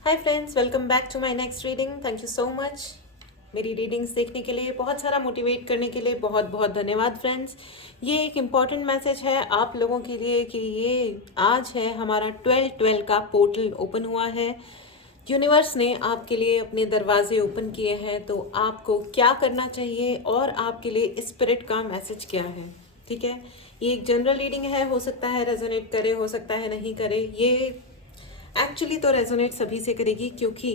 Hi friends, welcome back to my next reading. Thank you so much मेरी readings देखने के लिए, बहुत सारा मोटिवेट करने के लिए बहुत बहुत धन्यवाद फ्रेंड्स। ये एक इम्पॉर्टेंट मैसेज है आप लोगों के लिए कि ये आज है हमारा 12/12 का पोर्टल ओपन हुआ है। यूनिवर्स ने आपके लिए अपने दरवाजे ओपन किए हैं, तो आपको क्या करना चाहिए और आपके लिए स्पिरिट का मैसेज क्या है। ठीक है, ये एक जनरल रीडिंग है, हो सकता है रेजोनेट करे, हो सकता है नहीं करे। ये एक्चुअली तो रेजोनेट सभी से करेगी क्योंकि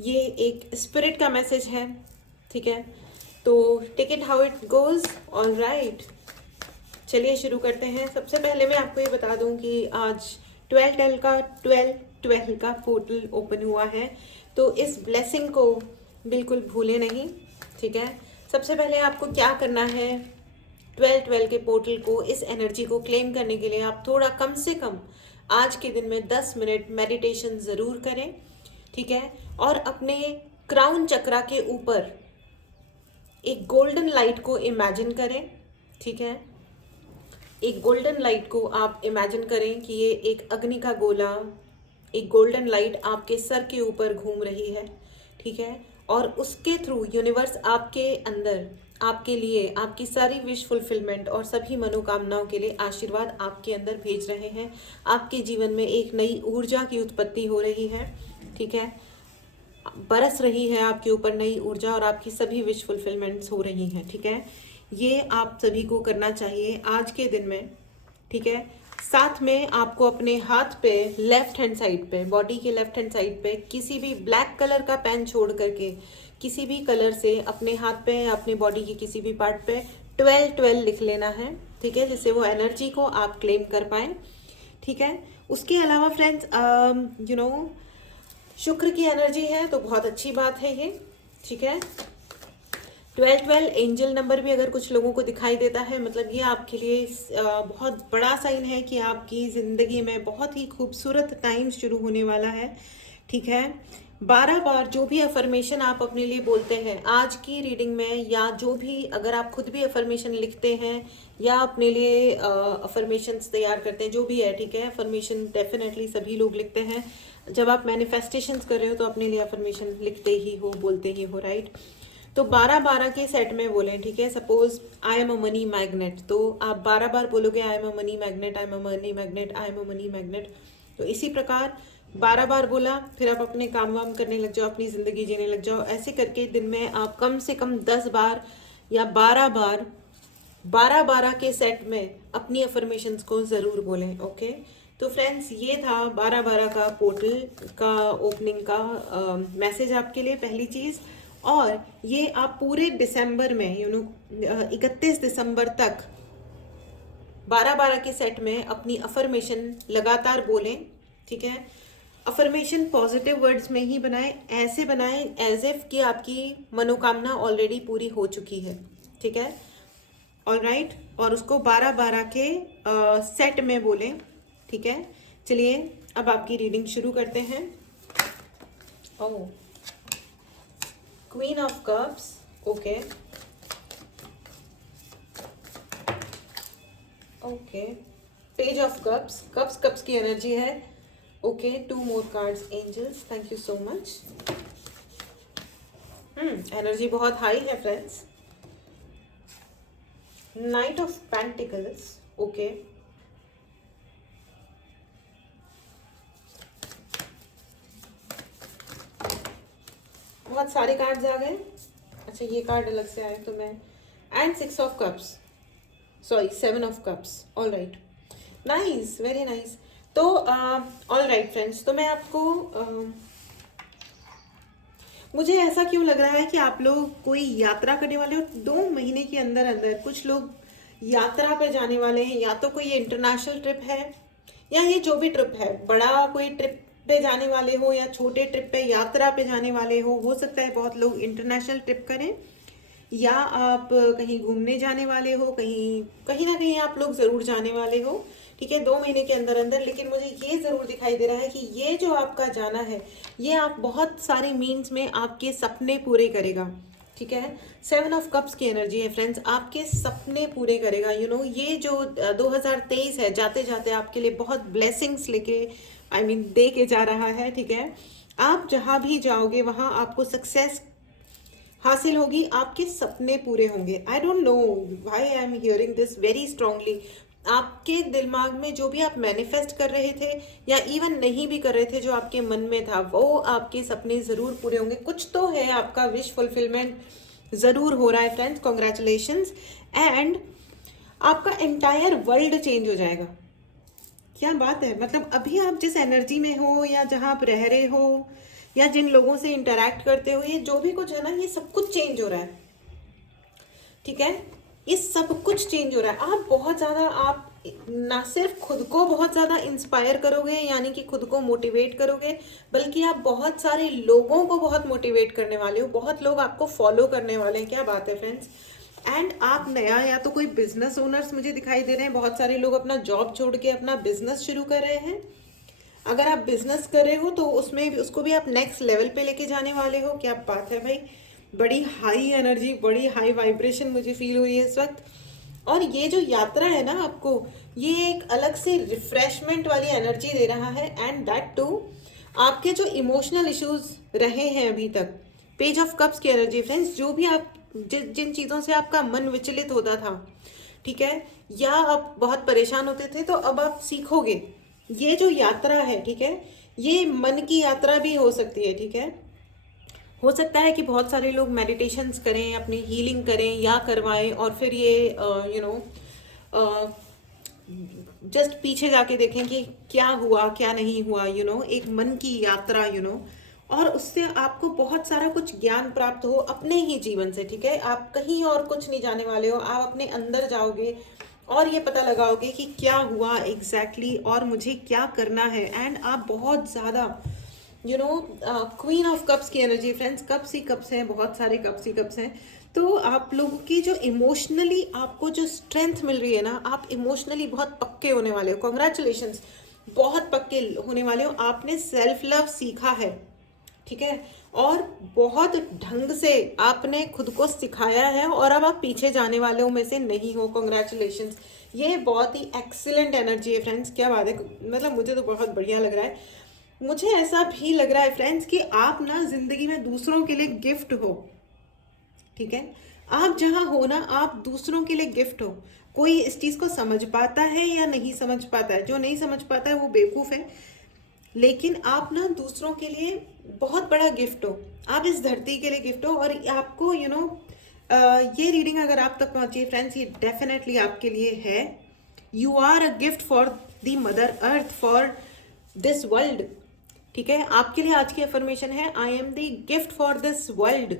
ये एक स्पिरिट का मैसेज है। ठीक है, तो take it how it goes. All right, चलिए शुरू करते हैं। सबसे पहले मैं आपको ये बता दूं कि आज 12/12 का पोर्टल ओपन हुआ है, तो इस ब्लेसिंग को बिल्कुल भूले नहीं। ठीक है, सबसे पहले आपको क्या करना है, 12/12 के पोर्टल को, इस एनर्जी को क्लेम करने के लिए आप थोड़ा कम से कम आज के दिन में 10 मिनट मेडिटेशन ज़रूर करें। ठीक है, और अपने क्राउन चक्रा के ऊपर एक गोल्डन लाइट को इमेजिन करें। ठीक है, एक गोल्डन लाइट को आप इमेजिन करें कि ये एक अग्नि का गोला, एक गोल्डन लाइट आपके सर के ऊपर घूम रही है। ठीक है, और उसके थ्रू यूनिवर्स आपके अंदर, आपके लिए, आपकी सारी विश फुलफिलमेंट और सभी मनोकामनाओं के लिए आशीर्वाद आपके अंदर भेज रहे हैं। आपके जीवन में एक नई ऊर्जा की उत्पत्ति हो रही है। ठीक है, बरस रही है आपके ऊपर नई ऊर्जा और आपकी सभी विश फुलफिलमेंट्स हो रही हैं। ठीक है, ये आप सभी को करना चाहिए आज के दिन में। ठीक है, साथ में आपको अपने हाथ पे, लेफ्ट हैंड साइड पे, बॉडी के लेफ्ट हैंड साइड पे किसी भी ब्लैक कलर का पेन छोड़ करके किसी भी कलर से अपने हाथ पे या अपनी बॉडी के किसी भी पार्ट पे 12/12 लिख लेना है। ठीक है, जिससे वो एनर्जी को आप क्लेम कर पाएँ। ठीक है, उसके अलावा फ्रेंड्स शुक्र की एनर्जी है तो बहुत अच्छी बात है ये। ठीक है, 12/12 एंजल नंबर भी अगर कुछ लोगों को दिखाई देता है, मतलब ये आपके लिए बहुत बड़ा साइन है कि आपकी ज़िंदगी में बहुत ही खूबसूरत टाइम शुरू होने वाला है। ठीक है, 12 बार जो भी अफर्मेशन आप अपने लिए बोलते हैं आज की रीडिंग में, या जो भी अगर आप खुद भी अफर्मेशन लिखते हैं या अपने लिए अफर्मेशंस तैयार करते हैं, जो भी है। ठीक है, अफर्मेशन डेफिनेटली सभी लोग लिखते हैं। जब आप मैनिफेस्टेशंस कर रहे हो तो अपने लिए अफर्मेशन लिखते ही हो, बोलते ही हो, राइट। तो 12-12 के सेट में बोलें। ठीक है, suppose I am a money magnet, तो आप 12 बार बोलोगे I am a money magnet, I am a money magnet, I am a money magnet. तो इसी प्रकार 12 बार बोला, फिर आप अपने काम वाम करने लग जाओ, अपनी ज़िंदगी जीने लग जाओ। ऐसे करके दिन में आप कम से कम 10 बार या 12 बार 12-12 के सेट में अपनी अफर्मेशंस को ज़रूर बोलें। ओके, तो फ्रेंड्स ये था 12-12 का पोर्टल का ओपनिंग का मैसेज आपके लिए, पहली चीज़। और ये आप पूरे दिसंबर में 31 दिसंबर तक 12-12 के सेट में अपनी अफर्मेशन लगातार बोलें। ठीक है, अफर्मेशन पॉजिटिव वर्ड्स में ही बनाएं, ऐसे बनाएं एज इफ कि आपकी मनोकामना ऑलरेडी पूरी हो चुकी है। ठीक है, ऑल राइट, और उसको 12-12 के सेट में बोलें। ठीक है, चलिए अब आपकी रीडिंग शुरू करते हैं। Oh, queen of cups, okay okay, page of cups, cups की एनर्जी है। Okay, 2 more cards angels, thank you so much. Energy बहुत हाई है friends. Knight of pentacles, okay, बहुत सारे कार्ड्स आ गए। अच्छा, ये कार्ड अलग से आए तो मैं, and 6 of cups, sorry 7 of cups. All right, nice, very nice. तो ऑल राइट फ्रेंड्स, तो मैं आपको मुझे ऐसा क्यों लग रहा है कि आप लोग कोई यात्रा करने वाले हो 2 महीने के अंदर अंदर। कुछ लोग यात्रा पे जाने वाले हैं, या तो कोई इंटरनेशनल ट्रिप है, या ये जो भी ट्रिप है, बड़ा कोई ट्रिप पे जाने वाले हो या छोटे ट्रिप पे, यात्रा पे जाने वाले हो सकता है बहुत लोग इंटरनेशनल ट्रिप करें, या आप कहीं घूमने जाने वाले हो, कहीं कहीं ना कहीं आप लोग ज़रूर जाने वाले हो। ठीक है, 2 महीने के अंदर अंदर। लेकिन मुझे ये ज़रूर दिखाई दे रहा है कि ये जो आपका जाना है, ये आप बहुत सारे मीन्स में आपके सपने पूरे करेगा। ठीक है, 7 ऑफ कप्स की एनर्जी है फ्रेंड्स, आपके सपने पूरे करेगा। ये जो 2023 है, जाते जाते आपके लिए बहुत ब्लेसिंग्स लेके, दे के जा रहा है। ठीक है, आप जहाँ भी जाओगे वहाँ आपको सक्सेस हासिल होगी, आपके सपने पूरे होंगे। I don't know why I am hearing this very strongly. आपके दिमाग में जो भी आप मैनिफेस्ट कर रहे थे या इवन नहीं भी कर रहे थे, जो आपके मन में था, वो आपके सपने ज़रूर पूरे होंगे। कुछ तो है, आपका विश फुलफिलमेंट ज़रूर हो रहा है फ्रेंड्स, कॉन्ग्रेचुलेशंस। एंड आपका एंटायर वर्ल्ड चेंज हो जाएगा। क्या बात है, मतलब अभी आप जिस एनर्जी में हो या जहाँ आप रह रहे हो या जिन लोगों से इंटरेक्ट करते हो, ये जो भी कुछ है ना, ये सब कुछ चेंज हो रहा है। ठीक है, ये सब कुछ चेंज हो रहा है। आप बहुत ज़्यादा, आप ना सिर्फ खुद को बहुत ज़्यादा इंस्पायर करोगे, यानी कि खुद को मोटिवेट करोगे, बल्कि आप बहुत सारे लोगों को बहुत मोटिवेट करने वाले हो। बहुत लोग आपको फॉलो करने वाले हैं। क्या बात है फ्रेंड्स। एंड आप नया या तो कोई बिजनेस ओनर्स मुझे दिखाई दे रहे हैं, बहुत सारे लोग अपना जॉब छोड़ के अपना बिजनेस शुरू कर रहे हैं। अगर आप बिजनेस कर रहे हो तो उसमें भी, उसको भी आप नेक्स्ट लेवल पे लेके जाने वाले हो। क्या बात है भाई, बड़ी हाई एनर्जी, बड़ी हाई वाइब्रेशन मुझे फील हो रही है इस वक्त। और ये जो यात्रा है ना आपको, ये एक अलग से रिफ्रेशमेंट वाली एनर्जी दे रहा है। एंड दैट टू आपके जो इमोशनल इश्यूज रहे हैं अभी तक, पेज ऑफ कप्स की एनर्जी फ्रेंड्स, जो भी आप जिन चीज़ों से आपका मन विचलित होता था, ठीक है, या आप बहुत परेशान होते थे, तो अब आप सीखोगे। ये जो यात्रा है, ठीक है, ये मन की यात्रा भी हो सकती है। ठीक है, हो सकता है कि बहुत सारे लोग मेडिटेशंस करें, अपनी हीलिंग करें या करवाएं, और फिर ये जस्ट पीछे जाके देखें कि क्या हुआ क्या नहीं हुआ, एक मन की यात्रा, और उससे आपको बहुत सारा कुछ ज्ञान प्राप्त हो अपने ही जीवन से। ठीक है, आप कहीं और कुछ नहीं जाने वाले हो, आप अपने अंदर जाओगे और ये पता लगाओगे कि क्या हुआ एग्जैक्टली और मुझे क्या करना है। एंड आप बहुत ज़्यादा क्वीन ऑफ कप्स की एनर्जी फ्रेंड्स, कप्स ही कप्स हैं, बहुत सारे कप्स ही कप्स हैं। तो आप लोगों की जो इमोशनली आपको जो स्ट्रेंथ मिल रही है ना, आप इमोशनली बहुत पक्के होने वाले हो। कॉन्ग्रेचुलेशंस, बहुत पक्के होने वाले हो। आपने सेल्फ लव सीखा है, ठीक है, और बहुत ढंग से आपने खुद को सिखाया है, और अब आप पीछे जाने वालों में से नहीं हो। कॉन्ग्रेचुलेशंस, ये बहुत ही एक्सीलेंट एनर्जी है फ्रेंड्स। क्या बात है, मतलब मुझे तो बहुत बढ़िया लग रहा है। मुझे ऐसा भी लग रहा है फ्रेंड्स कि आप ना जिंदगी में दूसरों के लिए गिफ्ट हो। ठीक है, आप जहाँ हो ना, आप दूसरों के लिए गिफ्ट हो। कोई इस चीज़ को समझ पाता है या नहीं समझ पाता है, जो नहीं समझ पाता है वो बेवकूफ़ है, लेकिन आप ना दूसरों के लिए बहुत बड़ा गिफ्ट हो। आप इस धरती के लिए गिफ्ट हो, और आपको ये रीडिंग अगर आप तक पहुंची फ्रेंड्स, ये डेफिनेटली आपके लिए है। You are a gift for the mother earth, for this world. ठीक है, आपके लिए आज की अफर्मेशन है, I am the gift for this world.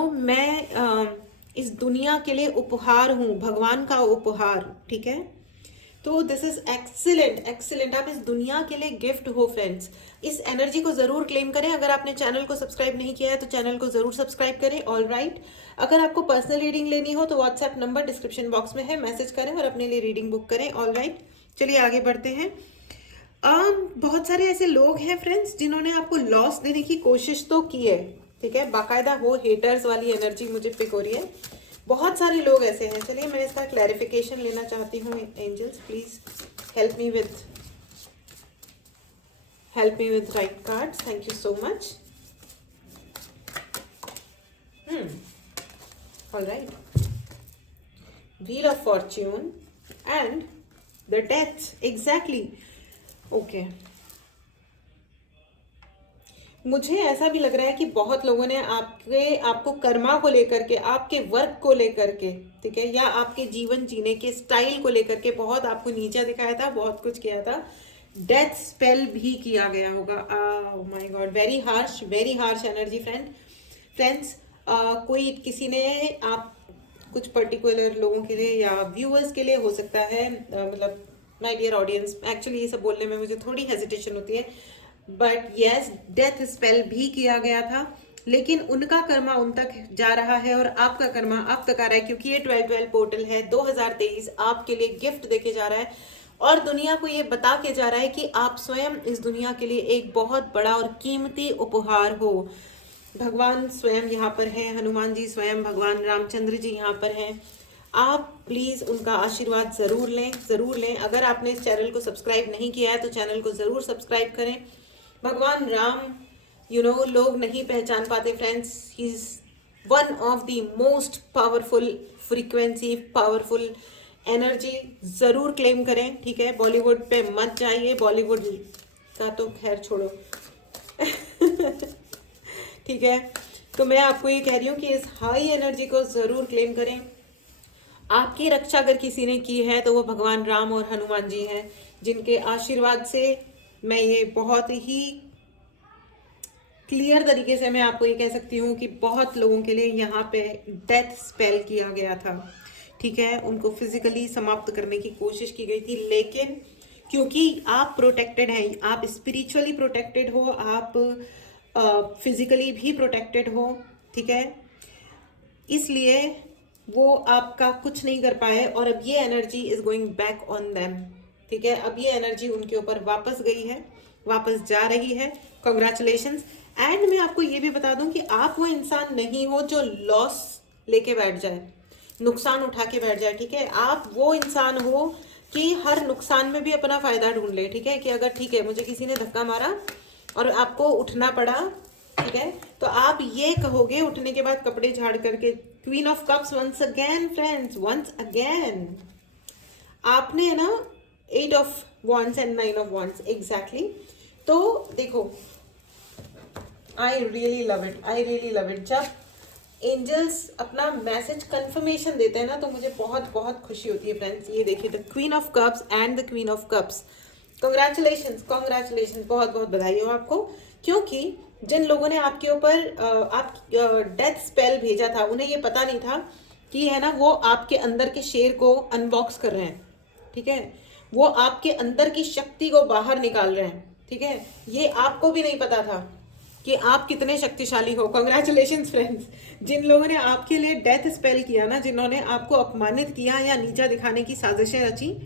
मैं इस दुनिया के लिए उपहार हूँ, भगवान का उपहार। ठीक है, तो दिस इज एक्सीलेंट एक्सीलेंट, आप इस दुनिया के लिए गिफ्ट हो फ्रेंड्स। इस एनर्जी को जरूर क्लेम करें। अगर आपने चैनल को सब्सक्राइब नहीं किया है तो चैनल को जरूर सब्सक्राइब करें। ऑल राइट, अगर आपको पर्सनल रीडिंग लेनी हो तो व्हाट्सएप नंबर डिस्क्रिप्शन बॉक्स में है, मैसेज करें और अपने लिए रीडिंग बुक करें। ऑल राइट, चलिए आगे बढ़ते हैं। बहुत सारे ऐसे लोग हैं फ्रेंड्स जिन्होंने आपको लॉस देने की कोशिश तो की है। ठीक है, बाकायदा वो हेटर्स वाली एनर्जी मुझे पिक हो रही है। बहुत सारे लोग ऐसे हैं। चलिए मैं इसका क्लैरिफिकेशन लेना चाहती हूँ। Angels please help me with right cards, thank you so much. All right, wheel of fortune and the death, exactly. Okay, मुझे ऐसा भी लग रहा है कि बहुत लोगों ने आपको कर्मा को लेकर के, आपके वर्क को लेकर के, ठीक है, या आपके जीवन जीने के स्टाइल को लेकर के बहुत आपको नीचा दिखाया था, बहुत कुछ किया था। डेथ स्पेल भी किया गया होगा। Oh my God, very harsh energy friends. कोई किसी ने आप कुछ पर्टिकुलर लोगों के लिए या व्यूअर्स के लिए हो सकता है, मतलब माय डियर ऑडियंस, एक्चुअली ये सब बोलने में मुझे थोड़ी हेजिटेशन होती है, बट यस, डेथ स्पेल भी किया गया था, लेकिन उनका कर्मा उन तक जा रहा है और आपका कर्मा आप तक आ रहा है, क्योंकि ये 12/12 पोर्टल है। 2023 आपके लिए गिफ्ट देके जा रहा है और दुनिया को ये बता के जा रहा है कि आप स्वयं इस दुनिया के लिए एक बहुत बड़ा और कीमती उपहार हो। भगवान स्वयं यहाँ पर हैं, हनुमान जी स्वयं, भगवान रामचंद्र जी यहाँ पर हैं। आप प्लीज़ उनका आशीर्वाद ज़रूर लें। अगर आपने इस चैनल को सब्सक्राइब नहीं किया है तो चैनल को ज़रूर सब्सक्राइब करें। भगवान राम लोग नहीं पहचान पाते friends, he is one of the most powerful frequency, powerful energy. ज़रूर क्लेम करें, ठीक है। बॉलीवुड पे मत जाइए, बॉलीवुड का तो खैर छोड़ो ठीक है। तो मैं आपको ये कह रही हूँ कि इस हाई एनर्जी को ज़रूर क्लेम करें। आपकी रक्षा अगर किसी ने की है तो वो भगवान राम और हनुमान जी हैं, जिनके आशीर्वाद से मैं ये बहुत ही क्लियर तरीके से मैं आपको ये कह सकती हूँ कि बहुत लोगों के लिए यहाँ पे डेथ स्पेल किया गया था, ठीक है। उनको फिजिकली समाप्त करने की कोशिश की गई थी, लेकिन क्योंकि आप प्रोटेक्टेड हैं, आप स्पिरिचुअली प्रोटेक्टेड हो, आप फिजिकली भी प्रोटेक्टेड हो, ठीक है, इसलिए वो आपका कुछ नहीं कर पाए। और अब ये energy is going back on them, ठीक है। अब ये एनर्जी उनके ऊपर वापस गई है, वापस जा रही है। कॉन्ग्रेचुलेशंस। एंड मैं आपको ये भी बता दूं कि आप वो इंसान नहीं हो जो लॉस लेके बैठ जाए, नुकसान उठा के बैठ जाए, ठीक है। आप वो इंसान हो कि हर नुकसान में भी अपना फायदा ढूंढ ले, ठीक है। कि अगर ठीक है मुझे किसी ने धक्का मारा और आपको उठना पड़ा, ठीक है, तो आप ये कहोगे उठने के बाद कपड़े झाड़ करके, queen of cups once again friends, once again. आपने है ना 8 of wands and 9 of wands exactly. तो देखो, I really love it, I really love it. जब एंजल्स अपना मैसेज कंफर्मेशन देते हैं ना तो मुझे बहुत बहुत खुशी होती है फ्रेंड्स। ये देखिए, the queen of cups and the queen of cups. Congratulations, congratulations, बहुत बहुत बधाई हो आपको। क्योंकि जिन लोगों ने आपके ऊपर आप डेथ स्पेल भेजा था, उन्हें ये पता नहीं था कि है ना वो आपके अंदर के शेर को अनबॉक्स कर रहे हैं, ठीक है। वो आपके अंदर की शक्ति को बाहर निकाल रहे हैं, ठीक है। ये आपको भी नहीं पता था कि आप कितने शक्तिशाली हो। Congratulations friends. जिन लोगों ने आपके लिए डेथ स्पेल किया ना, जिन्होंने आपको अपमानित किया या नीचा दिखाने की साजिशें रची,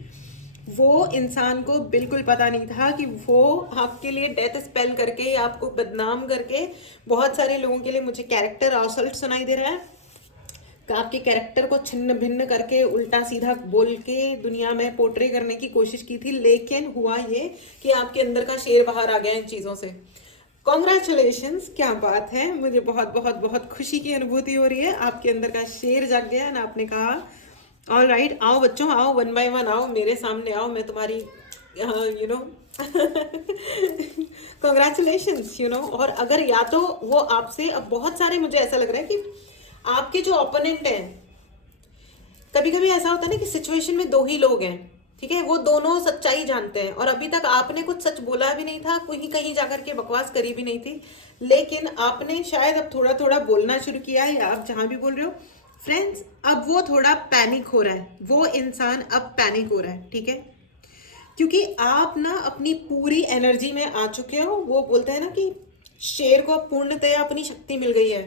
वो इंसान को बिल्कुल पता नहीं था कि वो आपके लिए डेथ स्पेल करके, आपको बदनाम करके, बहुत सारे लोगों के लिए मुझे कैरेक्टर असल्ट सुनाई दे रहा है, आपके कैरेक्टर को छिन्न भिन्न करके उल्टा सीधा बोल के दुनिया में पोर्ट्रे करने की कोशिश की थी। लेकिन हुआ ये कि आपके अंदर का शेर बाहर आ गया इन चीज़ों से। कॉन्ग्रेचुलेशंस, क्या बात है। मुझे बहुत बहुत बहुत खुशी की अनुभूति हो रही है। आपके अंदर का शेर जग गया ना, आपने कहा ऑल राइट, आओ बच्चों, आओ, 1 बाय 1 आओ, मेरे सामने आओ, मैं तुम्हारी कॉन्ग्रेचुलेशंस, और अगर या तो वो आपसे, अब बहुत सारे मुझे ऐसा लग रहा है कि आपके जो ओपोनेंट हैं, कभी कभी ऐसा होता है ना कि सिचुएशन में 2 ही लोग हैं, ठीक है, वो दोनों सच्चाई जानते हैं और अभी तक आपने कुछ सच बोला भी नहीं था, कोई कहीं जाकर के बकवास करी भी नहीं थी, लेकिन आपने शायद अब थोड़ा थोड़ा बोलना शुरू किया है, या आप जहां भी बोल रहे हो फ्रेंड्स, अब वो थोड़ा पैनिक हो रहा है, वो इंसान अब पैनिक हो रहा है, ठीक है। क्योंकि आप ना अपनी पूरी एनर्जी में आ चुके हो। वो बोलते हैं ना कि शेर को पूर्णतया अपनी शक्ति मिल गई है,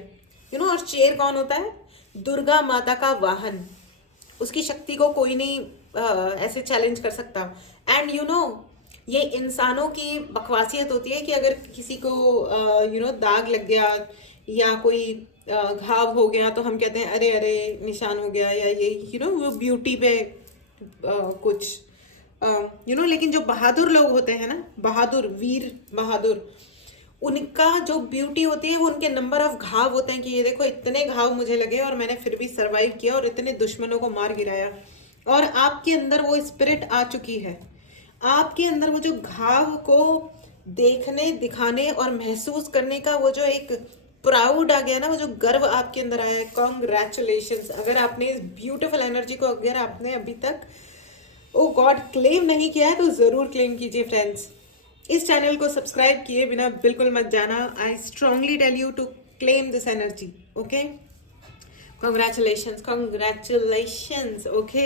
और शेर कौन होता है? दुर्गा माता का वाहन। उसकी शक्ति को कोई नहीं ऐसे चैलेंज कर सकता। एंड ये इंसानों की बकवासियत होती है कि अगर किसी को दाग लग गया या कोई घाव हो गया तो हम कहते हैं अरे अरे निशान हो गया, या ये वो ब्यूटी पे कुछ लेकिन जो बहादुर लोग होते हैं ना, बहादुर, वीर बहादुर, उनका जो ब्यूटी होती है वो उनके नंबर ऑफ घाव होते हैं कि ये देखो इतने घाव मुझे लगे और मैंने फिर भी सरवाइव किया और इतने दुश्मनों को मार गिराया। और आपके अंदर वो स्पिरिट आ चुकी है, आपके अंदर वो जो घाव को देखने, दिखाने और महसूस करने का वो जो एक प्राउड आ गया ना, वो जो गर्व आपके अंदर आया है। कॉन्ग्रेचुलेशंस। अगर आपने इस ब्यूटीफुल एनर्जी को अगर आपने अभी तक ओ गॉड क्लेम नहीं किया है तो जरूर क्लेम कीजिए फ्रेंड्स। इस चैनल को सब्सक्राइब किए बिना बिल्कुल मत जाना। I strongly tell you to claim this energy, okay. Congratulations, congratulations, okay.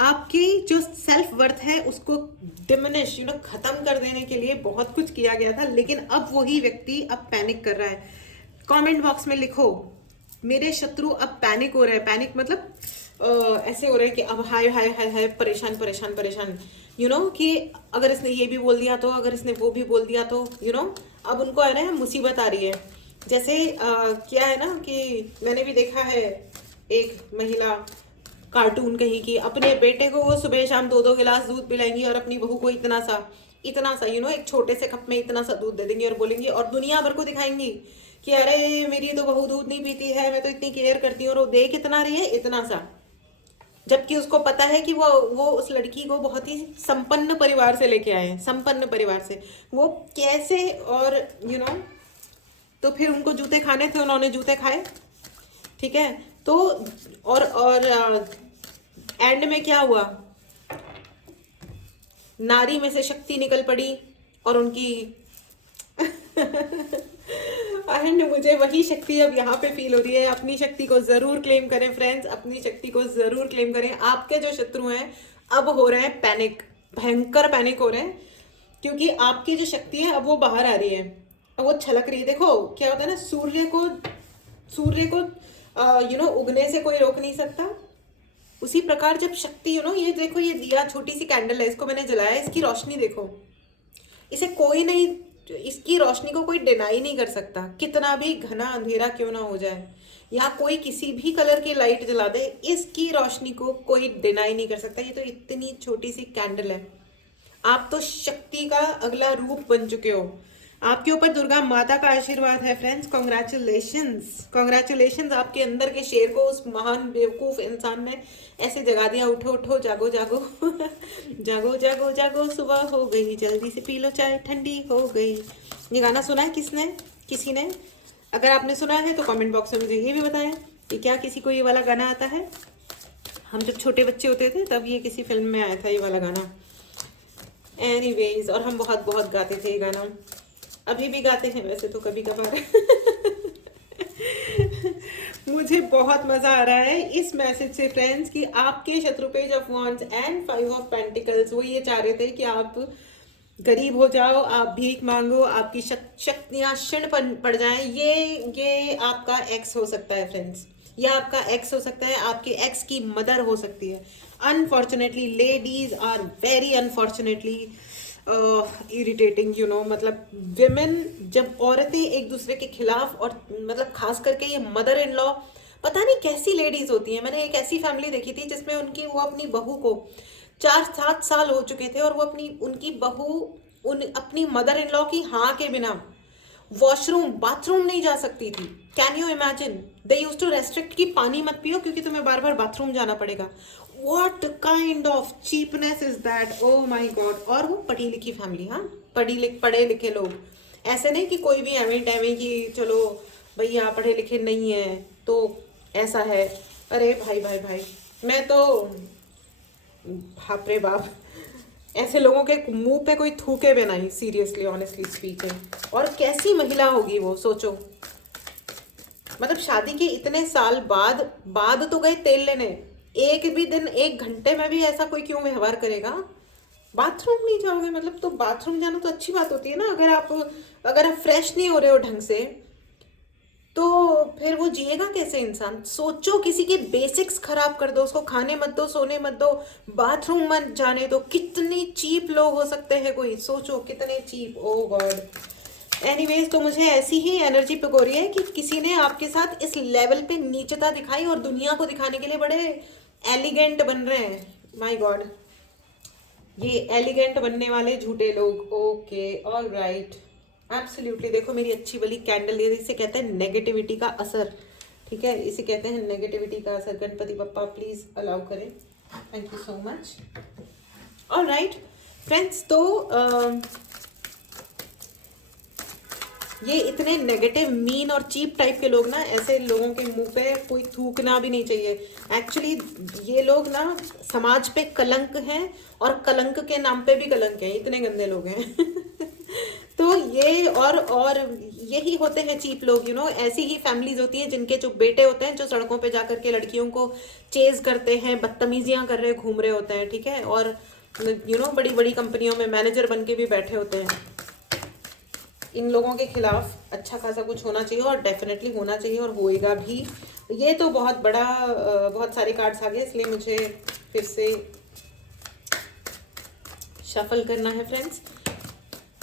आपकी जो सेल्फ वर्थ है उसको डिमिनिश खत्म कर देने के लिए बहुत कुछ किया गया था, लेकिन अब वही व्यक्ति अब पैनिक कर रहा है। कमेंट बॉक्स में लिखो मेरे शत्रु अब पैनिक हो रहे हैं। पैनिक मतलब ऐसे हो रहे हैं कि अब हाय हाय हाय हाय, परेशान परेशान परेशान, कि अगर इसने ये भी बोल दिया तो, अगर इसने वो भी बोल दिया तो, अब उनको है ना मुसीबत आ रही है। जैसे क्या है ना कि मैंने भी देखा है एक महिला कार्टून कहीं की, अपने बेटे को वो सुबह शाम 2-2 गिलास दूध पिलाएंगी और अपनी बहू को इतना सा, इतना सा एक छोटे से कप में इतना सा दूध दे देंगी और बोलेंगी और दुनिया भर को दिखाएंगी कि अरे मेरी तो बहू दूध नहीं पीती है, मैं तो इतनी केयर करती हूँ, और वो दे कितना रही है, इतना सा। जबकि उसको पता है कि वो उस लड़की को बहुत ही संपन्न परिवार से लेके आए हैं, संपन्न परिवार से। वो कैसे, और तो फिर उनको जूते खाने थे, उन्होंने जूते खाए, ठीक है। तो और एंड में क्या हुआ, नारी में से शक्ति निकल पड़ी और उनकी एंड मुझे वही शक्ति अब यहाँ पे फील हो रही है। अपनी शक्ति को जरूर क्लेम करें फ्रेंड्स, अपनी शक्ति को जरूर क्लेम करें। आपके जो शत्रु हैं अब हो रहे हैं पैनिक, भयंकर पैनिक हो रहे हैं, क्योंकि आपकी जो शक्ति है अब वो बाहर आ रही है, अब वो छलक रही है। देखो क्या होता है ना, सूर्य को उगने से कोई रोक नहीं सकता। उसी प्रकार जब शक्ति ये देखो, ये दिया छोटी सी कैंडल है, इसको मैंने जलाया, इसकी रोशनी देखो, इसे कोई नहीं, इसकी रोशनी को कोई डिनाई नहीं कर सकता, कितना भी घना अंधेरा क्यों ना हो जाए, या कोई किसी भी कलर की लाइट जला दे, इसकी रोशनी को कोई डिनाई नहीं कर सकता। ये तो इतनी छोटी सी कैंडल है। आप तो शक्ति का अगला रूप बन चुके हो। आपके ऊपर दुर्गा माता का आशीर्वाद है फ्रेंड्स। Congratulations, congratulations. आपके अंदर के शेर को उस महान बेवकूफ इंसान ने ऐसे जगा दिया। उठो उठो, जागो जागो जागो जागो जागो, सुबह हो गई, जल्दी से पी लो चाय, ठंडी हो गई। ये गाना सुना है किसी ने? अगर आपने सुना है तो कमेंट बॉक्स में मुझे ये भी बताएं कि क्या किसी को ये वाला गाना आता है। हम जब छोटे बच्चे होते थे तब ये किसी फिल्म में आया था ये वाला गाना। एनीवेज, और हम बहुत बहुत गाते थे ये गाना, अभी भी गाते हैं वैसे तो कभी कभार। मुझे बहुत मजा आ रहा है इस मैसेज से फ्रेंड्स कि आपके शत्रु page of wands and 5 of pentacles वो ये चाह रहे थे कि आप गरीब हो जाओ, आप भीख मांगो, आपकी शक्तियां क्षीण पड़ जाएं। ये आपका एक्स हो सकता है फ्रेंड्स, या आपका एक्स हो सकता है, आपके एक्स की मदर हो सकती है। Unfortunately ladies are very unfortunately irritating, मतलब विमेन, जब औरतें एक दूसरे के खिलाफ, और मतलब खास करके ये मदर इन लॉ, पता नहीं कैसी लेडीज होती हैं। मैंने एक ऐसी फैमिली देखी थी जिसमें वो अपनी बहू को 4-7 साल हो चुके थे और वो उनकी बहू अपनी मदर इन लॉ की हाँ के बिना वॉशरूम बाथरूम नहीं जा सकती थी। Can you imagine? They used to restrict कि पानी मत पियो क्योंकि तुम्हें बार बार बाथरूम जाना पड़ेगा। What kind of cheapness is that? Oh my God! और वो पढ़ी लिखी फैमिली, हाँ, पढ़े लिखे लोग, ऐसे नहीं कि कोई भी एवं टैवें कि चलो भैया पढ़े लिखे नहीं है तो ऐसा है। अरे भाई भाई भाई, मैं तो बाप रे बाप, ऐसे लोगों के मुंह पे कोई थूके भी नहीं, सीरियसली ऑनेस्टली स्पीकिंग। और कैसी महिला होगी वो, सोचो। मतलब शादी के इतने साल बाद तो गए तेल लेने, एक भी दिन 1 घंटे में भी ऐसा कोई क्यों व्यवहार करेगा? बाथरूम नहीं जाओगे मतलब? तो बाथरूम जाना तो अच्छी बात होती है ना। अगर आप फ्रेश नहीं हो रहे हो ढंग से तो फिर वो जिएगा कैसे इंसान? सोचो, किसी के बेसिक्स खराब कर दो, उसको खाने मत दो, सोने मत दो, बाथरूम मत जाने दो। कितनी चीप लोग हो सकते हैं कोई, सोचो कितने चीप। ओ गॉड। एनीवेज, तो मुझे ऐसी ही एनर्जी पिघो रही है कि किसी ने आपके साथ इस लेवल पे नीचता दिखाई और दुनिया को दिखाने के लिए बड़े एलिगेंट बन रहे हैं। माय गॉड, ये एलिगेंट बनने वाले झूठे लोग। Okay, all right, absolutely. देखो मेरी अच्छी वाली कैंडल, इसे कहते हैं नेगेटिविटी का असर, ठीक है, इसे कहते हैं नेगेटिविटी का असर। गणपति बप्पा प्लीज अलाउ करें, thank you so much. All right friends, तो ये इतने नेगेटिव, मीन और चीप टाइप के लोग ना, ऐसे लोगों के मुंह पे कोई थूकना भी नहीं चाहिए। एक्चुअली ये लोग ना समाज पे कलंक हैं, और कलंक के नाम पे भी कलंक हैं, इतने गंदे लोग हैं। तो ये और यही होते हैं चीप लोग, ऐसी ही फैमिलीज होती हैं जिनके जो बेटे होते हैं जो सड़कों पे जाकर के लड़कियों को चेज करते हैं, बदतमीजियां कर रहे घूम रहे होते हैं, ठीक है, और बड़ी बड़ी कंपनियों में मैनेजर बन के भी बैठे होते हैं। इन लोगों के खिलाफ अच्छा खासा कुछ होना चाहिए, और डेफिनेटली होना चाहिए, और होएगा भी। ये तो बहुत सारे कार्ड्स आ गए, इसलिए मुझे फिर से शफल करना है फ्रेंड्स।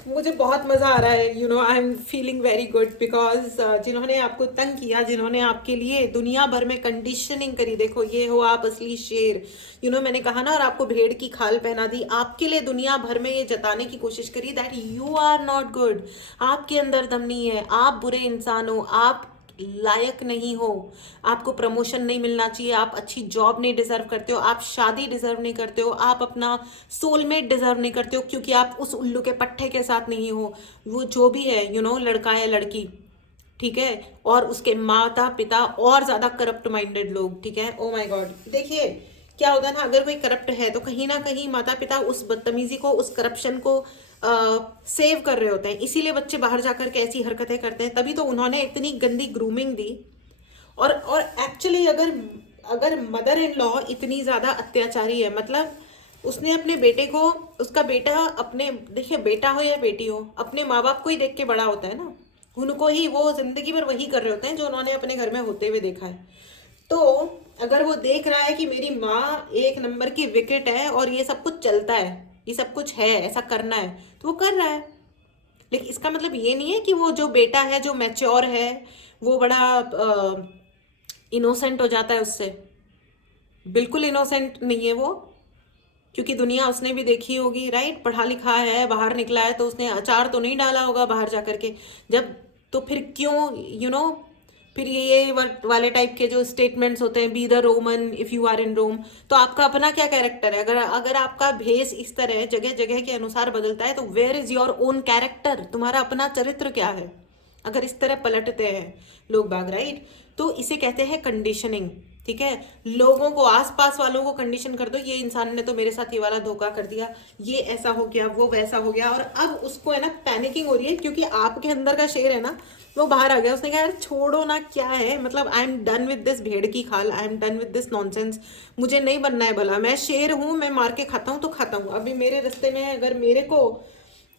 मुझे बहुत मज़ा आ रहा है, you know, I am feeling very good because जिन्होंने आपको तंग किया, जिन्होंने आपके लिए दुनिया भर में कंडीशनिंग करी, देखो ये हो आप असली शेर, यू नो, मैंने कहा ना, और आपको भेड़ की खाल पहना दी, आपके लिए दुनिया भर में ये जताने की कोशिश करी that you are not good, आपके अंदर दम नहीं है, आप बुरे इंसान हो, आप लायक नहीं हो, आपको प्रमोशन नहीं मिलना चाहिए, आप अच्छी जॉब नहीं डिजर्व करते हो, आप शादी डिजर्व नहीं करते हो, आप अपना सोलमेट डिजर्व नहीं करते हो, क्योंकि आप उस उल्लू के पट्टे के साथ नहीं हो, वो जो भी है, यू नो, लड़का या लड़की, ठीक है, और उसके माता पिता और ज्यादा करप्ट माइंडेड लोग, ठीक है। ओ माय गॉड, देखिए क्या होता है ना, अगर कोई करप्ट है तो कहीं ना कहीं माता पिता उस बदतमीजी को, उस करप्शन को सेव कर रहे होते हैं, इसीलिए बच्चे बाहर जाकर के ऐसी हरकतें करते हैं, तभी तो उन्होंने इतनी गंदी ग्रूमिंग दी। और एक्चुअली अगर अगर मदर इन लॉ इतनी ज़्यादा अत्याचारी है, मतलब उसने अपने बेटे को, उसका बेटा अपने, देखिए बेटा हो या बेटी हो, अपने माँ बाप को ही देख के बड़ा होता है ना, उनको ही वो जिंदगी भर वही कर रहे होते हैं जो उन्होंने अपने घर में होते हुए देखा है। तो अगर वो देख रहा है कि मेरी माँ एक नंबर की विकेट है और ये सब कुछ चलता है, ये सब कुछ है, ऐसा करना है, तो वो कर रहा है। लेकिन इसका मतलब ये नहीं है कि वो जो बेटा है, जो मैच्योर है, वो बड़ा इनोसेंट हो जाता है उससे। बिल्कुल इनोसेंट नहीं है वो, क्योंकि दुनिया उसने भी देखी होगी, राइट, पढ़ा लिखा है, बाहर निकला है, तो उसने अचार तो नहीं डाला होगा बाहर जाकर के, जब, तो फिर क्यों, यू नो, फिर ये वाले टाइप के जो स्टेटमेंट्स होते हैं, be the Roman if you are in Rome, तो आपका अपना क्या कैरेक्टर है? अगर अगर आपका भेष इस तरह जगह जगह के अनुसार बदलता है, तो where is your own character? तुम्हारा अपना चरित्र क्या है अगर इस तरह पलटते हैं लोग बाग, राइट? तो इसे कहते हैं कंडीशनिंग, ठीक है। लोगों को, आसपास वालों को कंडीशन कर दो, ये इंसान ने तो मेरे साथ ये वाला धोखा कर दिया, ये ऐसा हो गया, वो वैसा हो गया, और अब उसको है ना पैनिकिंग हो रही है, क्योंकि आपके अंदर का शेर है ना, वो बाहर आ गया। उसने कहा यार छोड़ो ना, क्या है, मतलब I am done with this भेड़ की खाल, I am done with this nonsense, मुझे नहीं बनना है भला, मैं शेर हूँ, मैं मार के खाता हूँ तो खाता हूँ। अभी मेरे रास्ते में अगर मेरे को,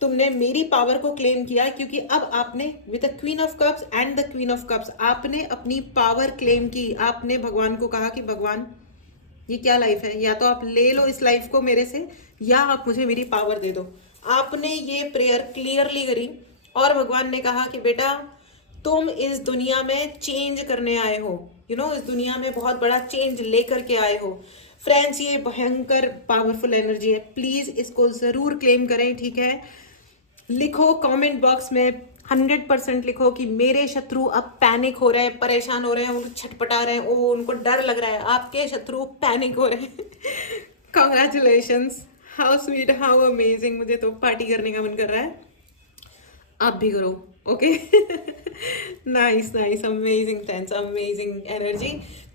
तुमने मेरी पावर को क्लेम किया, क्योंकि अब आपने with the queen of cups and the queen of cups, आपने अपनी पावर क्लेम की, आपने भगवान को कहा कि भगवान ये क्या लाइफ है, या तो आप ले लो इस लाइफ को मेरे से, या आप मुझे मेरी पावर दे दो। आपने ये प्रेयर क्लियरली करी, और भगवान ने कहा कि बेटा तुम इस दुनिया में चेंज करने आए हो, यू नो, इस दुनिया में बहुत बड़ा चेंज लेकर के आए हो। फ्रेंड्स, ये भयंकर पावरफुल एनर्जी है, प्लीज इसको जरूर क्लेम करें, ठीक है। लिखो कमेंट बॉक्स में 100% लिखो कि मेरे शत्रु अब पैनिक हो रहे हैं, परेशान हो रहे हैं, उनको छटपटा रहे हैं, ओ उनको डर लग रहा है, आपके शत्रु पैनिक हो रहे हैं। Congratulations, how sweet, how amazing, मुझे तो पार्टी करने का मन कर रहा है, आप भी करो, okay. Nice nice, amazing, thanks, amazing energy.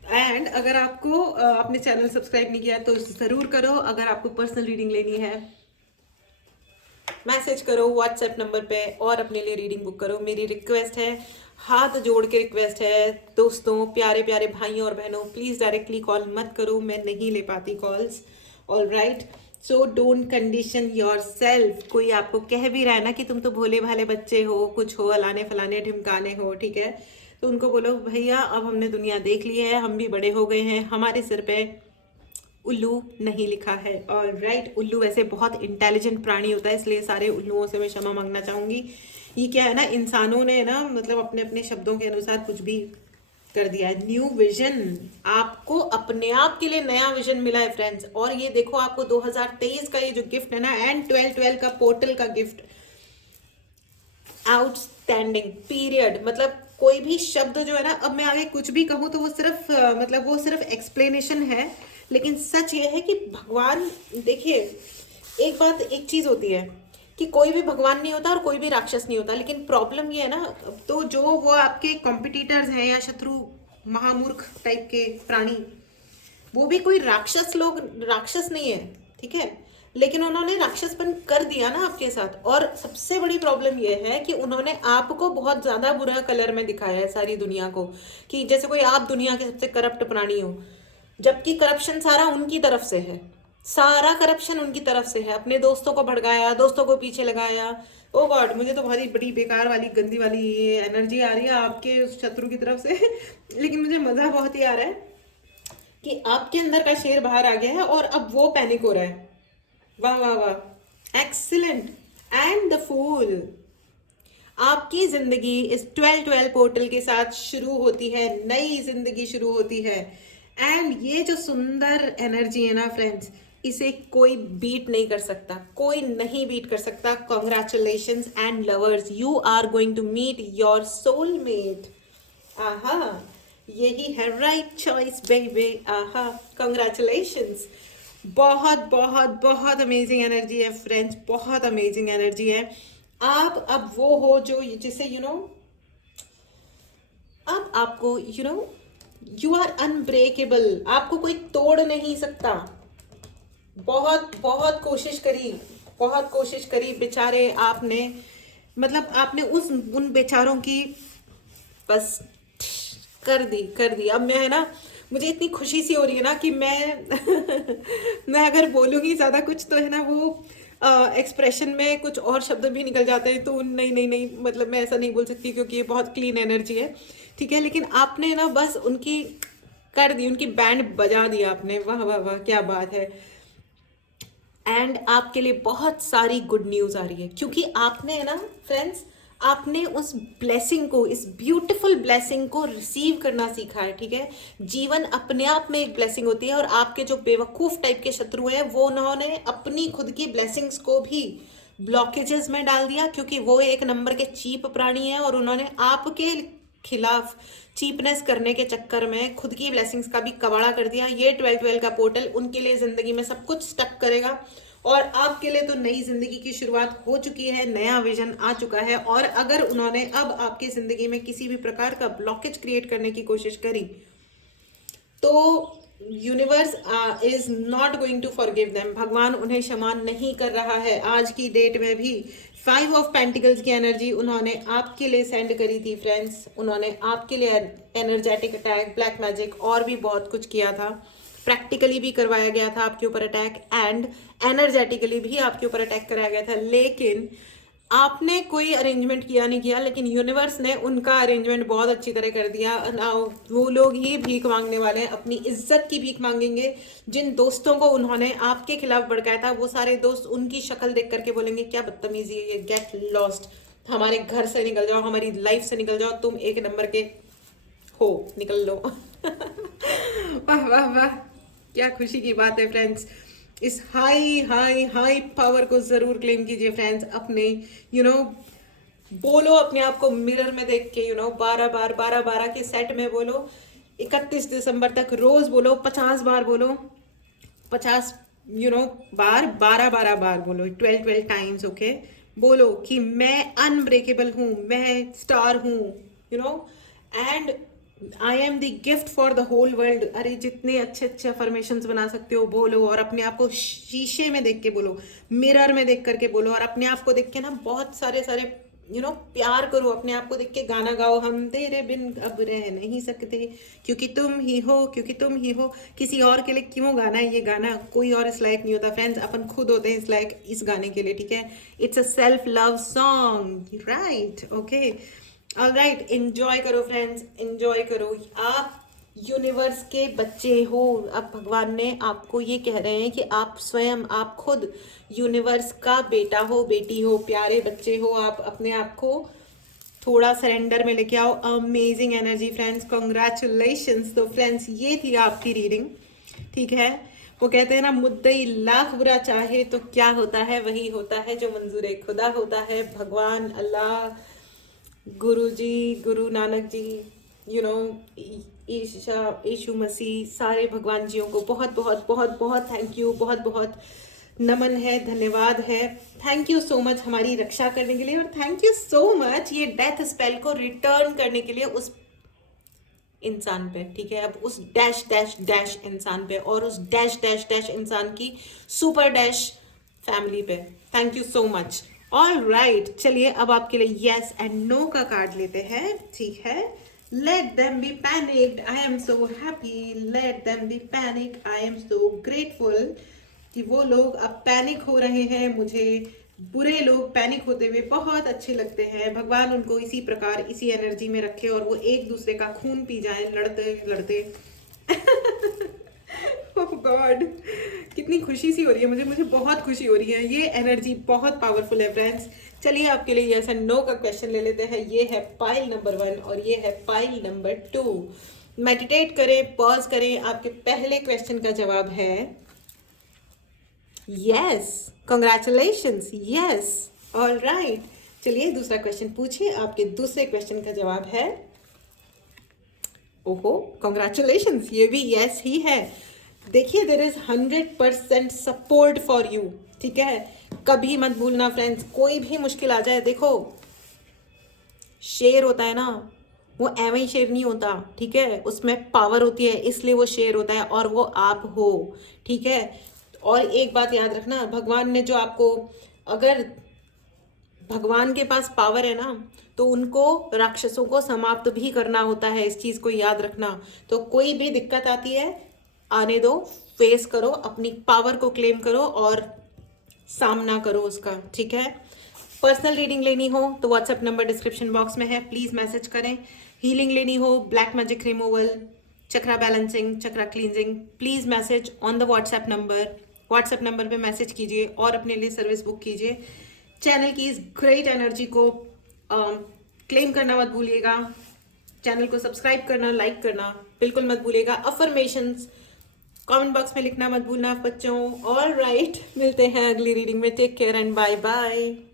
And अगर आपको अपने चैनल सब्सक्राइब नहीं किया तो ज़रूर करो। अगर आपको पर्सनल रीडिंग लेनी है, मैसेज करो व्हाट्सएप नंबर पे और अपने लिए रीडिंग बुक करो। मेरी रिक्वेस्ट है, हाथ जोड़ के रिक्वेस्ट है दोस्तों, प्यारे प्यारे भाइयों और बहनों, प्लीज़ डायरेक्टली कॉल मत करो, मैं नहीं ले पाती calls, all right. So don't condition your self. कोई आपको कह भी रहा है ना कि तुम तो भोले भाले बच्चे हो, कुछ हो, अलाने फलाने ढिमकाने हो, ठीक है, तो उनको बोलो भैया अब हमने दुनिया देख ली है, हम भी बड़े हो गए हैं, हमारे सिर पे उल्लू नहीं लिखा है, ऑल राइट। उल्लू वैसे बहुत इंटेलिजेंट प्राणी होता है, इसलिए सारे उल्लुओं से मैं क्षमा मांगना चाहूँगी। ये क्या है ना, इंसानों ने ना, मतलब अपने अपने शब्दों के अनुसार कुछ भी कर दिया है। न्यू विजन, आपको अपने आप के लिए नया विजन मिला है फ्रेंड्स। और ये देखो, आपको 2023 का ये जो गिफ्ट है ना, एंड 12/12 का पोर्टल का गिफ्ट, आउटस्टैंडिंग पीरियड। मतलब कोई भी शब्द जो है ना, अब मैं आगे कुछ भी कहूँ तो वो सिर्फ मतलब वो सिर्फ एक्सप्लेनेशन है, लेकिन सच ये है कि भगवान, देखिए एक बात, एक चीज होती है कि कोई भी भगवान नहीं होता और कोई भी राक्षस नहीं होता, लेकिन प्रॉब्लम ये है ना, तो जो वो आपके कॉम्पिटिटर्स हैं या शत्रु, महामूर्ख टाइप के प्राणी, वो भी कोई राक्षस लोग, राक्षस नहीं है, ठीक है, लेकिन उन्होंने राक्षसपन कर दिया ना आपके साथ। और सबसे बड़ी प्रॉब्लम यह है कि उन्होंने आपको बहुत ज्यादा बुरा कलर में दिखाया है सारी दुनिया को, कि जैसे कोई आप दुनिया के सबसे करप्ट प्राणी हो, जबकि करप्शन सारा उनकी तरफ से है, सारा करप्शन उनकी तरफ से है। अपने दोस्तों को भड़काया, दोस्तों को पीछे लगाया। ओ गॉड, मुझे तो बहुत ही बड़ी बेकार वाली गंदी वाली एनर्जी आ रही है आपके उस शत्रु की तरफ से। लेकिन मुझे मजा बहुत ही आ रहा है कि आपके अंदर का शेर बाहर आ गया है और अब वो पैनिक हो रहा है। वाह वाह वाह, एक्सीलेंट। And the fool. आपकी जिंदगी इस 12-12 पोर्टल के साथ शुरू होती है, नई जिंदगी शुरू होती है। एंड ये जो सुंदर एनर्जी है ना फ्रेंड्स, इसे कोई बीट नहीं कर सकता, कोई नहीं बीट कर सकता। Congratulations and lovers, you are going to meet your soulmate. आहा, यही है राइट चॉइस बेबी। आहा, कॉन्ग्रेचुलेशंस। बहुत बहुत बहुत अमेजिंग एनर्जी है फ्रेंड्स, बहुत अमेजिंग एनर्जी है। आप अब वो हो जो जिसे अब आपको यू आर अनब्रेकेबल, आपको कोई तोड़ नहीं सकता। बहुत बहुत कोशिश करी, बहुत कोशिश करी बेचारे आपने, मतलब आपने उन बेचारों की बस कर दी। अब मैं है ना, मुझे इतनी खुशी सी हो रही है ना कि मैं मैं अगर बोलूँगी ज़्यादा कुछ तो है ना वो एक्सप्रेशन में कुछ और शब्द भी निकल जाते हैं, तो नहीं नहीं नहीं, मतलब मैं ऐसा नहीं बोल सकती क्योंकि ये बहुत क्लीन एनर्जी है, ठीक है। लेकिन आपने ना बस उनकी कर दी, उनकी बैंड बजा दिया आपने। वाह वाह वाह, क्या बात है। एंड आपके लिए बहुत सारी गुड न्यूज़ आ रही है, क्योंकि आपने ना फ्रेंड्स, आपने उस ब्लेसिंग को, इस ब्यूटीफुल ब्लेसिंग को रिसीव करना सीखा है, ठीक है। जीवन अपने आप में एक ब्लेसिंग होती है, और आपके जो बेवकूफ़ टाइप के शत्रु हैं वो उन्होंने अपनी खुद की ब्लेसिंग्स को भी ब्लॉकेजेस में डाल दिया, क्योंकि वो एक नंबर के चीप प्राणी हैं, और उन्होंने आपके खिलाफ चीपनेस करने के चक्कर में खुद की ब्लेसिंग्स का भी कबाड़ा कर दिया। ये 12-12 का पोर्टल उनके लिए जिंदगी में सब कुछ स्टक करेगा, और आपके लिए तो नई जिंदगी की शुरुआत हो चुकी है, नया विजन आ चुका है। और अगर उन्होंने अब आपकी जिंदगी में किसी भी प्रकार का ब्लॉकेज क्रिएट करने की कोशिश करी, तो universe is not going to forgive them. भगवान उन्हें क्षमा नहीं कर रहा है। आज की डेट में भी 5 ऑफ पेंटिकल्स की एनर्जी उन्होंने आपके लिए सेंड करी थी फ्रेंड्स। उन्होंने आपके लिए एनर्जेटिक अटैक, ब्लैक मैजिक और भी बहुत कुछ किया था। प्रैक्टिकली भी करवाया गया था आपके ऊपर अटैक, एंड एनर्जेटिकली भी आपके ऊपर अटैक कराया गया था। लेकिन आपने कोई अरेंजमेंट किया नहीं किया, लेकिन यूनिवर्स ने उनका अरेंजमेंट बहुत अच्छी तरह कर दिया। वो लोग ही भीख मांगने वाले हैं, अपनी इज्जत की भीख मांगेंगे। जिन दोस्तों को उन्होंने आपके खिलाफ भड़काया था, वो सारे दोस्त उनकी शक्ल देख करके बोलेंगे क्या बदतमीजी है ये, गेट लॉस्ट, हमारे घर से निकल जाओ, हमारी लाइफ से निकल जाओ, तुम एक नंबर के हो, निकल लो। वाह वाह वाह, क्या खुशी की बात है फ्रेंड्स। इस हाई हाई हाई पावर को जरूर क्लेम कीजिए फ्रेंड्स। अपने बोलो अपने आप को मिरर में देख के, 12 के सेट में बोलो। 31 दिसंबर तक रोज बोलो, 50 बार बोलो, 50 बार, 12 बार बोलो, 12 टाइम्स। ओके, बोलो कि मैं अनब्रेकेबल हूँ, मैं स्टार हूँ, and I am the gift for the whole world. अरे जितने अच्छे अच्छे अफर्मेशंस बना सकते हो बोलो, और अपने आप को शीशे में देख के बोलो, मिरर में देख करके बोलो, और अपने आप को देख के ना बहुत सारे सारे प्यार करो। अपने आप को देख के गाना गाओ, हम तेरे बिन अब रह नहीं सकते, क्योंकि तुम ही हो, क्योंकि तुम ही हो। किसी और के लिए क्यों गाना है ये गाना, कोई और इस लायक नहीं होता फ्रेंड्स, अपन खुद होते हैं इस लायक इस गाने के लिए, ठीक है। It's a self love song, right? Okay, alright, enjoy करो फ्रेंड्स, एंजॉय करो। आप यूनिवर्स के बच्चे हो। अब भगवान ने आपको ये कह रहे हैं कि आप स्वयं, आप खुद यूनिवर्स का बेटा हो, बेटी हो, प्यारे बच्चे हो। आप अपने आप को थोड़ा सरेंडर में लेके आओ। Amazing energy friends, congratulations. तो फ्रेंड्स, ये थी आपकी रीडिंग, ठीक है। वो कहते हैं ना, मुद्दई लाख बुरा चाहे तो क्या होता है, वही होता है जो मंजूर खुदा होता है। भगवान, अल्लाह, गुरु जी, गुरु नानक जी, ईशा, यीशु मसीह, सारे भगवान जियों को बहुत बहुत बहुत बहुत थैंक यू, बहुत बहुत नमन है, धन्यवाद है। थैंक यू सो मच हमारी रक्षा करने के लिए, और थैंक यू सो मच ये डेथ स्पेल को रिटर्न करने के लिए उस इंसान पे, ठीक है। अब उस डैश डैश डैश इंसान पे, और उस डैश डैश डैश इंसान की सुपर डैश फैमिली पे। Thank you so much. All right, चलिए अब आपके लिए येस एंड नो का कार्ड लेते हैं, ठीक है। Let them be panicked, I am so happy, let them be panic, I am so grateful कि वो लोग अब पैनिक हो रहे हैं। मुझे बुरे लोग पैनिक होते हुए बहुत अच्छे लगते हैं। भगवान उनको इसी प्रकार, इसी एनर्जी में रखे, और वो एक दूसरे का खून पी जाए लड़ते लड़ते। ओह गॉड, कितनी खुशी सी हो रही है मुझे बहुत खुशी हो रही है। ये एनर्जी बहुत पावरफुल है फ्रेंड्स। चलिए आपके लिए यस एंड नो का क्वेश्चन ले लेते हैं। ये है पाइल नंबर 1 और ये है पाइल नंबर 2। मेडिटेट करें, पॉज करें। आपके पहले क्वेश्चन का जवाब है yes, congratulations, yes, all right. चलिए दूसरा क्वेश्चन पूछिए। आपके दूसरे क्वेश्चन का जवाब है ओहो, कॉन्ग्रेचुलेशंस, ये भी यस ही है। देखिए there is 100% support for you, ठीक है। कभी मत भूलना फ्रेंड्स, कोई भी मुश्किल आ जाए, देखो शेर होता है ना, वो एवं ही शेर नहीं होता, ठीक है, उसमें पावर होती है, इसलिए वो शेर होता है और वो आप हो, ठीक है। और एक बात याद रखना, भगवान ने जो आपको, अगर भगवान के पास पावर है ना, तो उनको राक्षसों को समाप्त भी करना होता है, इस चीज को याद रखना। तो कोई भी दिक्कत आती है, आने दो, फेस करो, अपनी पावर को क्लेम करो और सामना करो उसका, ठीक है। पर्सनल रीडिंग लेनी हो तो व्हाट्सएप नंबर डिस्क्रिप्शन बॉक्स में है, प्लीज मैसेज करें। हीलिंग लेनी हो, black magic removal, chakra balancing, chakra cleansing, please message on the WhatsApp number. WhatsApp number पे मैसेज कीजिए और अपने लिए सर्विस बुक कीजिए। चैनल की इस ग्रेट एनर्जी को क्लेम करना मत भूलिएगा। चैनल को सब्सक्राइब करना, लाइक करना बिल्कुल मत भूलिएगा। अफर्मेशंस कमेंट बॉक्स में लिखना मत भूलना बच्चों। ऑल राइट, मिलते हैं अगली रीडिंग में। Take care and bye bye.